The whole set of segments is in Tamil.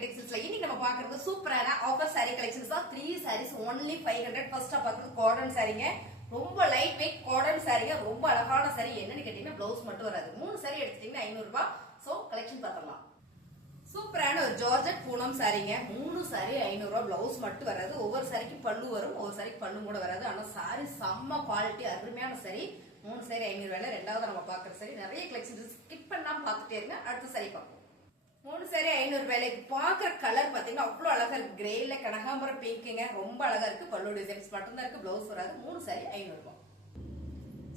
டெக்ஸ்டைல்ஸ்ல இன்னைக்கு நம்ம பாக்குறது சூப்பரான ஆஃபர் saree collections தான் 3 sarees only 500. ஃபர்ஸ்டா பாக்குறது காட்டன் சாரீங்க. ரொம்ப லைட் வெயிட் காட்டன் சாரீங்க. ரொம்ப அழகான saree. என்னன்னு கேட்டீங்கன்னா ப்ளவுஸ் மட்டும் வராது. 3 saree எடுத்துட்டீங்கன்னா 500 ரூபாய். சோ கலெக்ஷன் பார்த்தலாம். சூப்பரான ஒரு ஜார்ஜெட் பூனம் சாரீங்க. 3 saree 500 ரூபாய். ப்ளவுஸ் மட்டும் வராது. ஒவ்வொரு சாரிக்கு பல்லு வரும், ஒவ்வொரு சாரிக்கு பல்லு கூட வராது. ஆனா saree செம்ம குவாலிட்டி, அருமையான saree. 3 saree 500 ரூபாயில. ரெண்டாவது நம்ம பாக்குற saree நிறைய கலெக்ஷன்ஸ் ஸ்கிப் பண்ணாம பார்த்துட்டே இருங்க. அடுத்த saree பார்ப்போம். 3 saree 500 ரூபாயில. பாக்குற கலர் பாத்தீங்கன்னா அவ்வளவு அழகா இருக்கு. கிரேல கனகாம்பரம் பிங்க்குங்க, ரொம்ப அழகா இருக்கு. பல்லு டிசைன்ஸ் மட்டும் தான் இருக்கு, ப்ளவுஸ் வராது. 3 saree 500 ரூபாய்.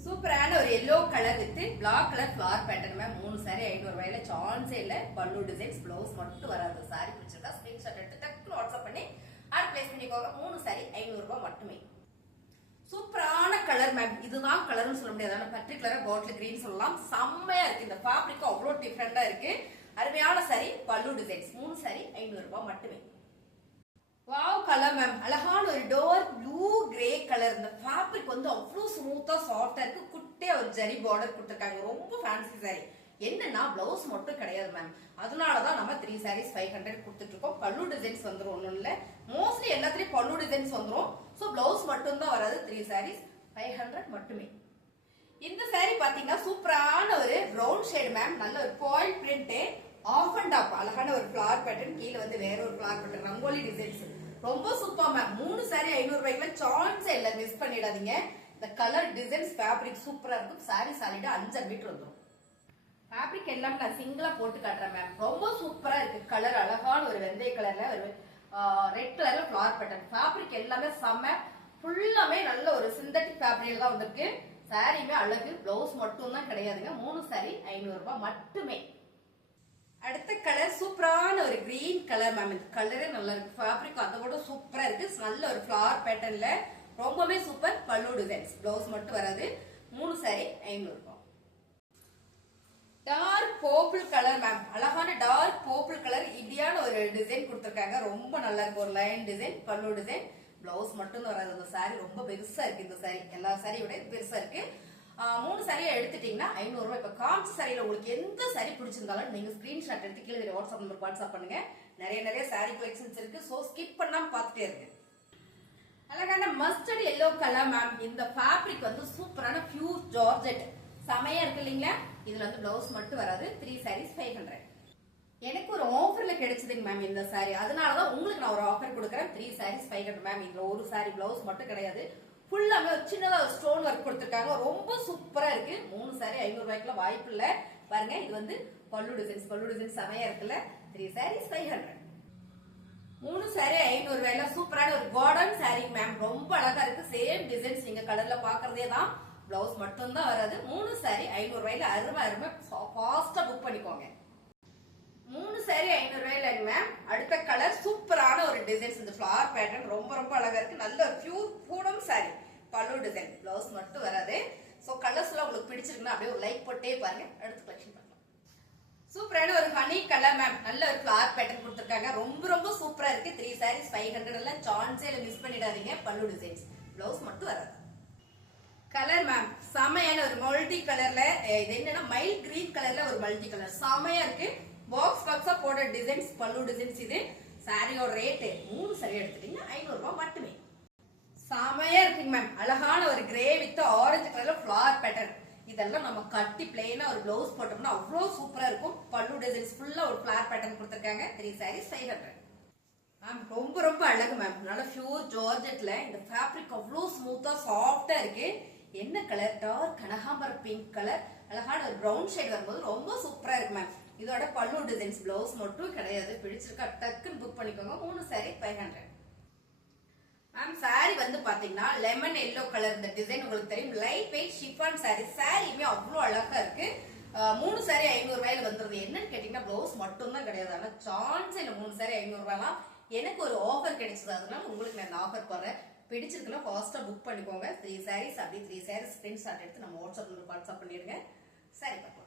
சூப்பரான ஒரு yellow colour with black colour flower pattern ma'am. 3 saree 500 ரூபாயில. சான்ஸே இல்ல. பல்லு டிசைன்ஸ், ப்ளவுஸ் மட்டும் வராது. saree பிடிச்சிருக்கா ஸ்கிரீன்ஷாட் எடுத்து டக்குனு வாட்ஸ்அப் பண்ணி ஆட் பிளேஸ் பண்ணிக்கோங்க. 3 saree 500 ரூபாய் மட்டுமே. சூப்பரான கலர் மேம். இதுதான் கலர்னு சொல்ல முடியாது, பர்டிகுலரா பாட்டில் கிரீன் சொல்லலாம். செம்மையா இருக்கு. இந்த ஃபேப்ரிக் அவ்வளவு டிஃபரெண்டா இருக்கு. அருமையான saree, பல்லு டிசைன்ஸ். 3 saree 500 ரூபாய் மட்டுமே. Wow colour ma'am. அழகான ஒரு டார்க் ப்ளூ கிரே கலர். இந்த ஃபேப்ரிக் வந்து அவ்வளவு ஸ்மூத்தா சாஃப்டா இருக்கு. குட்டியா ஒரு ஜரி பார்டர் கொடுத்திருக்காங்க. ரொம்ப ஃபேன்சி saree. என்னன்னா பிளவுஸ் மட்டும் கிடையாது மேம். அதனாலதான் நம்ம 3 sarees 500 கொடுத்துட்டு இருக்கோம். பல்லு டிசைன்ஸ் வந்துரும். ஒண்ணும் இல்ல, மோஸ்ட்லி எல்லாத்துலயும் பல்லு டிசைன்ஸ் வந்துரும். சோ பிளவுஸ் மட்டும் தான் வராது. 3 sarees 500 மட்டுமே. இந்த saree பாத்தீங்கன்னா சூப்பரான ஒரு பிரவுன் ஷேட் மேம். நல்ல ஒரு foil print, off and off அழகான ஒரு ஃபிளவர் பேட்டர்ன். கீழே வந்து வேற ஒரு ஃபிளவர் பேட்டர்ன், ரங்கோலி டிசைன்ஸ். ரொம்ப சூப்பர் மேம். 3 saree 500 ரூபாய்க்குள்ள சான்ஸே இல்ல, மிஸ் பண்ணிடாதீங்க. இந்த கலர் டிசைன்ஸ் ஃபேப்ரிக் சூப்பரா இருக்கும். saree சாலிடா 5 மீட்டர் வந்துடும். ஃபேப்ரிக் எல்லாம் நான் சிங்கிளா போட்டு காட்டுறேன் மேம். ரொம்ப சூப்பரா இருக்கு. கலர் அழகான ஒரு வெந்தய கலர்ல ஒரு ரெட் கலர்ல ஃபிளவர் பேட்டர்ன். ஃபேப்ரிக் எல்லாமே செம்ம. ஃபுல்லாமே நல்ல ஒரு சிந்தட்டிக் ஃபேப்ரிக்ல தான் வந்திருக்கு. சாரியுமே அழகு. பிளவுஸ் மட்டும் தான் கிடையாதுங்க. 3 saree 500 ரூபாய் மட்டுமே. அடுத்த கலர் சூப்பரான ஒரு கிரீன் கலர் மேம். இந்த கலரே நல்லா இருக்கு. ஃபேப்ரிக் அதை விட சூப்பரா இருக்கு. நல்ல ஒரு ஃபிளவர் பேட்டர்ன்ல ரொம்பவே சூப்பர். பல்லு டிசைன்ஸ், பிளவுஸ் மட்டும் வராது. 3 saree 500 ரூபாய். Dark purple colour ma'am. அழகான டார்க் பர்பிள் கலர். இப்படியான ஒரு டிசைன் கொடுத்திருக்காங்க. ரொம்ப நல்லா இருக்கு. ஒரு லைன் டிசைன், பல்லு டிசைன், பிளவுஸ் மட்டும் வராது. இந்த saree ரொம்ப பெருசா இருக்கு. இந்த saree எல்லா சாரியோட பெருசா இருக்கு. 3 saree எடுத்துட்டீங்கன்னா 500 ரூபாய். இப்ப காமிச்ச சாரியில உங்களுக்கு எந்த saree பிடிச்சிருந்தாலும் நீங்க ஸ்கிரீன்ஷாட் எடுத்து கீழே வாட்ஸ்அப் நம்பர் வாட்ஸ்அப் பண்ணுங்க. நிறைய saree கலெக்ஷன்ஸ் இருக்கு. சோ ஸ்கிப் பண்ணாம பாத்துட்டே இருக்கு. அழகான மஸ்டர்ட் எல்லோ கலர் மேம். இந்த ஃபேப்ரிக் வந்து சூப்பரான பியூர் ஜார்ஜெட். செமையா இருக்கு இல்லீங்களா? இதுல வந்து பிளவுஸ் மட்டும் வராது. 3 sarees 500. எனக்கு ஒரு ஆஃபர்ல கிடைச்சதுங்க மேம் இந்த saree. அதனாலதான் உங்களுக்கு நான் ஒரு ஆஃபர் கொடுக்கறேன். 3 sarees 500 மேம். இதுல ஒரு saree பிளவுஸ் மட்டும் கிடையாது. ஃபுல்லாமே ஒரு சின்னதா ஒரு ஸ்டோன் ஒர்க் கொடுத்திருக்காங்க. ரொம்ப சூப்பரா இருக்கு. 3 saree 500 ரூபாய்க்குள்ள வாய்ப்பு இல்ல. பாருங்க, இது வந்து பல்லு டிசைன்ஸ். பல்லு டிசைன்ஸ் செமையா இருக்குல்ல? 3 sarees 500. 3 saree 500 ரூபாயில சூப்பரான ஒரு கார்டன் saree மேம். ரொம்ப அழகா இருக்கு. சேம் டிசைன்ஸ் நீங்க கலர்ல பாக்குறதே தான். பிளவுஸ் மட்டும் தான் வராது. 3 saree 500 ரூபாயில. அருமை ஃபாஸ்டா புக் பண்ணிக்கோங்க. 3 saree 500 ரூபாயில மேம். அடுத்த கலர் சூப்பரான ஒரு டிசைன்ஸ். இந்த ஃபிளவர் பேட்டர்ன் ரொம்ப அழகா இருக்கு. நல்ல ஒரு பியூர் பூனம் saree, பல்லு டிசைன், பிளவுஸ் மட்டும் வராது. சோ கலர்ஸ் எல்லாம் உங்களுக்கு பிடிச்சிருக்குன்னா அப்படியே ஒரு லைக் போட்டே பாருங்க. அடுத்த கலெக்ஷன் பார்க்கலாம். சூப்பரான ஒரு ஹனி கலர் மேம். நல்ல ஒரு ஃபிளவர் பேட்டர்ன் கொடுத்திருக்காங்க. ரொம்ப சூப்பரா இருக்கு. 3 sarees 500 எல்லாம் சான்ஸே இல்ல, மிஸ் பண்ணிடாதீங்க. பல்லு டிசைன்ஸ், பிளவுஸ் மட்டும் வராது. கலர் மேம் செமையான ஒரு மல்டி கலர்ல. இது என்னன்னா மைல் கிரீன் கலர்ல ஒரு மல்டி கலர். செமையா இருக்கு. பாக்ஸ் பாக்ஸா போட டிசைன்ஸ், பல்லு டிசைன்ஸ். இது சாரியோட ரேட் 3 saree எடுத்துட்டீங்கன்னா 500 ரூபாய் மட்டுமே. செமையா இருக்குங்க மேம். அழகான ஒரு கிரே வித் ஆரஞ்சு கலர்ல ஃபிளவர் பேட்டர்ன். இதெல்லாம் நம்ம கட்டி பிளெயினா ஒரு பிளவுஸ் போட்டோம்னா அவ்வளவு சூப்பரா இருக்கும். பல்லு டிசைன்ஸ் ஃபுல்லா ஒரு ஃபிளவர் பேட்டர்ன் கொடுத்திருக்காங்க. 3 sarees 500. மேம் ரொம்ப அழகு மேம். நல்ல பியூர் ஜார்ஜெட்ல இந்த ஃபேப்ரிக் அவ்வளவு ஸ்மூத்தா சாஃப்டா இருக்கு. என்ன கலர்? டார்க் கனகாம்பரம் பிங்க் கலர். அழகான ஒரு பிரவுன் ஷேட் வரும்போது ரொம்ப சூப்பரா இருக்கு மேம். இதோட பல்லு டிசைன்ஸ், பிளவுஸ் மட்டும் கிடையாது. பிடிச்சிருக்கா டக்குன்னு புக் பண்ணிக்கோங்க. 3 saree 500. மேம் saree வந்து பாத்தீங்கன்னா லெமன் எல்லோ கலர். இந்த டிசைன் உங்களுக்கு தெரியும். Light weight chiffon saree. சாரியுமே அவ்வளவு அழகா இருக்கு. 3 saree 500 ரூபாயில வந்துருது. என்னன்னு கேட்டீங்கன்னா பிளவுஸ் மட்டும் தான் கிடையாது. ஆனா சான்ஸ் இல்ல. 3 saree 500 ரூபாய்லாம் எனக்கு ஒரு ஆஃபர் கிடைச்சது. அதனால உங்களுக்கு நான் ஆஃபர் போறேன். பிடிச்சிருக்குன்னா ஃபாஸ்டா புக் பண்ணிக்கோங்க. 3 sarees அப்படி 3 sarees ஸ்கிரீன்ஷாட் எடுத்து நம்ம வாட்ஸ்அப் பண்ணிடுங்க. சரி பார்க்கலாம்.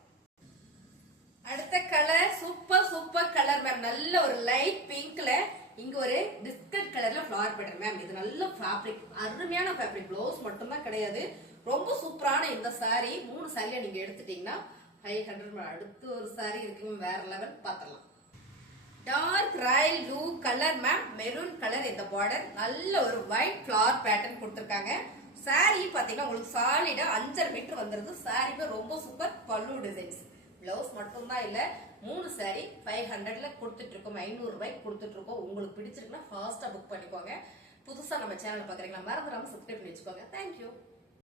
அடுத்த கலர் சூப்பர் கலர் மேம். நல்ல ஒரு லைட் பிங்க்ல இங்க ஒரு பிஸ்கட் கலர்ல ஃபிளவர் பேட்டர்ன் மேம். இது நல்ல ஃபேப்ரிக், அருமையான ஃபேப்ரிக். பிளவுஸ் மட்டும் தான் கிடையாது. ரொம்ப சூப்பரான இந்த saree 3 saree நீங்க எடுத்துட்டீங்கன்னா 500. அடுத்து ஒரு saree இருக்கு வேற லெவல். பாத்திரலாம். Dark royal blue colour ma'am, maroon colour இந்த பார்டர், நல்ல ஒரு ஒயிட் ஃபிளவர் பேட்டர்ன் கொடுத்திருக்காங்க. சாரி பாத்தீங்கன்னா உங்களுக்கு சாலிடா 5.5 மீட்டர் வந்துருது. சாரிக்கு ரொம்ப சூப்பர். பல்லு டிசைன்ஸ், பிளவுஸ் மட்டும் தான் இல்ல, 3 சாரி 500ல கொடுத்துட்டு இருக்கோம், 500 ரூபாய்க்கு கொடுத்துட்டு இருக்கோம். உங்களுக்கு பிடிச்சிருக்குன்னா ஃபாஸ்டா புக் பண்ணிக்கோங்க. புதுசா நம்ம சேனல் பாக்குறீங்களா, மறந்துடாம சப்ஸ்கிரைப் பண்ணி வச்சுக்கோங்க. தேங்க்யூ.